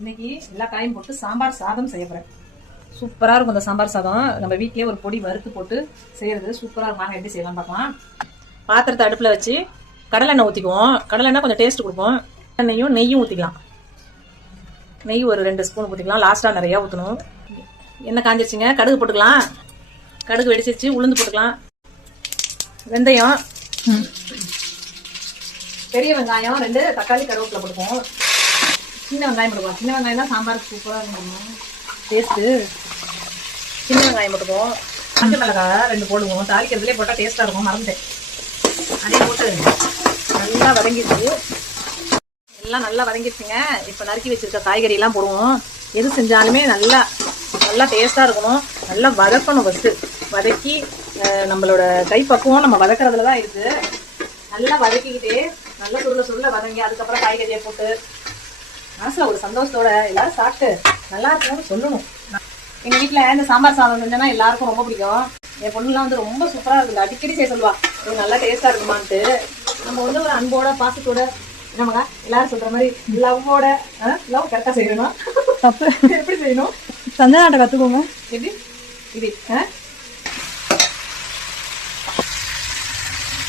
இன்னைக்கு எல்லா காயும் போட்டு சாம்பார் சாதம் செய்ய போறேன். சூப்பரா இருக்கும் இந்த சாம்பார் சாதம். நம்ம வீட்லயே ஒரு பொடி வறுத்து போட்டு செய்யறது சூப்பரா இருக்கும். நாங்க எப்படி செய்யலாம் பார்க்கலாம். பாத்திரத்தை அடுப்புல வச்சு கடலை எண்ணெய் ஊத்திக்குவோம். கடலை எண்ணெய் கொஞ்சம் டேஸ்ட் கொடுப்போம். நெய்யும் ஊத்திக்கலாம். நெய் ஒரு 2 ஸ்பூன் ஊத்திக்கலாம். லாஸ்டா நிறைய ஊற்றணும். எண்ணெய் காஞ்சிருச்சுங்க. கடுகு போட்டுக்கலாம். கடுகு வெடிச்சிருச்சு. உளுந்து போட்டுக்கலாம். வெந்தயம், பெரிய வெங்காயம் 2, தக்காளி, கருவேப்பிலை போட்டுக்குவோம். சின்ன வெங்காயம் போட்டுக்குவோம். சின்ன வெங்காயம் தான் சாம்பாருக்கு சூப்பராக இருக்கும் டேஸ்ட்டு. சின்ன வெங்காயம் போட்டுக்குவோம். பச்சை மிளகாய் 2 போடுவோம். தாளிக்கிறதுலேயே போட்டால் டேஸ்ட்டாக இருக்கும். மறந்துட்டேன். அதையும் போட்டு நல்லா வதங்கிடுச்சு. எல்லாம் நல்லா வதங்கிடுச்சுங்க. இப்போ நறுக்கி வச்சிருக்க காய்கறி எல்லாம் போடுவோம். எது செஞ்சாலுமே நல்லா டேஸ்ட்டாக இருக்கணும். நல்லா வதக்கணும். ஃபஸ்ட்டு வதக்கி நம்மளோட கைப்பக்குவம் நம்ம வதக்கிறதுல தான் இருக்குது. நல்லா வதக்கிக்கிட்டு நல்லா சுருள வதங்கி அதுக்கப்புறம் காய்கறியை போட்டு மனசுல ஒரு சந்தோஷத்தோட எல்லாரும் சாப்பிட்டு நல்லா இருக்கும்னு சொல்லணும். எங்க வீட்டுல இந்த சாம்பார் சாதம் செஞ்சோன்னா எல்லாருக்கும் ரொம்ப பிடிக்கும். என் பொண்ணுலாம் வந்து ரொம்ப சூப்பரா இருக்குது. அடிக்கடி செய்ய சொல்லுவா இது நல்லா டேஸ்டா இருக்குமான்ட்டு. நம்ம வந்து ஒரு அன்போட பாசத்தோட என்னமங்க எல்லாரும் சொல்ற மாதிரி லவ்வோட லவ் கரெக்டா செய்யணும். தப்பு எப்படி செய்யணும்? சந்தனாட்ட கத்துக்கோங்க. எப்படி இது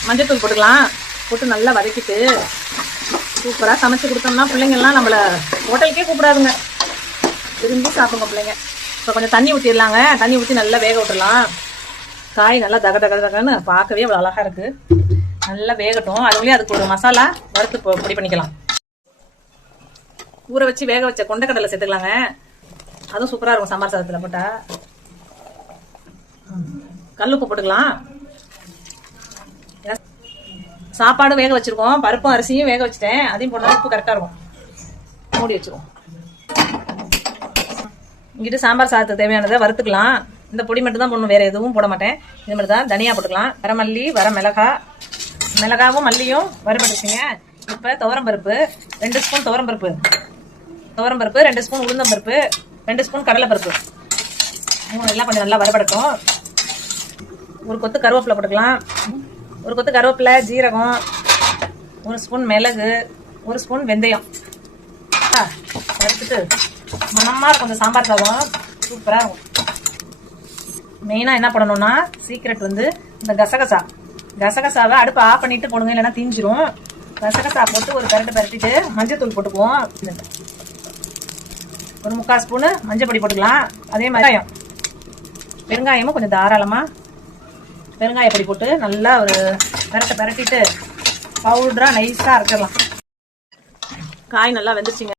மஞ்சத்தூள் போட்டுக்கலாம். போட்டு நல்லா வதக்கிட்டு சூப்பராக சமைச்சு கொடுத்தோம்னா பிள்ளைங்கள்லாம் நம்மளை ஹோட்டலுக்கே கூப்பிடாதுங்க. விரும்பி சாப்பிடுங்க பிள்ளைங்க. இப்போ கொஞ்சம் தண்ணி ஊற்றிடலாங்க. தண்ணி ஊற்றி நல்லா வேக விட்டுடலாம். காய் நல்லா தகன்னு பார்க்கவே அவ்வளோ அழகாக இருக்குது. நல்லா வேகட்டும். அதுலேயே அதுக்கு ஒரு மசாலா வறுத்து பொடி பண்ணிக்கலாம். ஊற வச்சு வேக வச்ச கொண்டைக்கடலை சேர்த்துக்கலாங்க. அதுவும் சூப்பராக இருக்கும் சாம்பார் சாதத்தில் போட்டால். கல்லுப்பு போட்டுக்கலாம். சாப்பாடும் வேக வச்சிருக்கோம். பருப்பும் அரிசியும் வேக வச்சுட்டேன். அதையும் போட்டா உப்பு கரெக்டா இருக்கும். மூடி வச்சிருவோம். இங்கிட்டு சாம்பார் சாதத்துக்கு தேவையானதை வறுத்துக்கலாம். இந்த பொடி மட்டும் தான் போடணும். வேற எதுவும் போட மாட்டேன். இது மாதிரி தான். தனியா போட்டுக்கலாம். வரமல்லி, மிளகாவும் மல்லியும் வறுபட்டுச்சுங்க. இப்ப துவரம்பருப்பு 2 ஸ்பூன் துவரம்பருப்பு 2 ஸ்பூன் உளுந்தம்பருப்பு 2 ஸ்பூன் கடலைப்பருப்பு 3 எல்லாம் கொஞ்சம் நல்லா வறுபடட்டும். ஒரு கொத்து கருவேப்பிலை போட்டுக்கலாம். ஒரு கொத்து கருவேப்பிலை, ஜீரகம், 1 ஸ்பூன் மிளகு, 1 ஸ்பூன் வெந்தயம் வறுத்துட்டு மனமா இருக்கும். இந்த சாம்பார் சாதம் சூப்பரா இருக்கும். மெயினா என்ன பண்ணணும்னா சீக்ரெட் வந்து இந்த கசகசாவை அடுப்பு ஆஃப் பண்ணிட்டு போடுங்க, இல்லைன்னா தீஞ்சிரும். கசகசா போட்டு ஒரு பரட்டிட்டு மஞ்சத்தூள் போட்டுக்குவோம். ஒரு 3/4 ஸ்பூனு மஞ்சள் பொடி போட்டுக்கலாம். அதே மாதிரி பெருங்காயமும் கொஞ்சம் தாராளமா பெருங்காய பொடி போட்டு நல்லா ஒரு பரட்டிட்டு பவுடரா நைஸா அரைச்சிடலாம். காய் நல்லா வெந்துருச்சுங்க.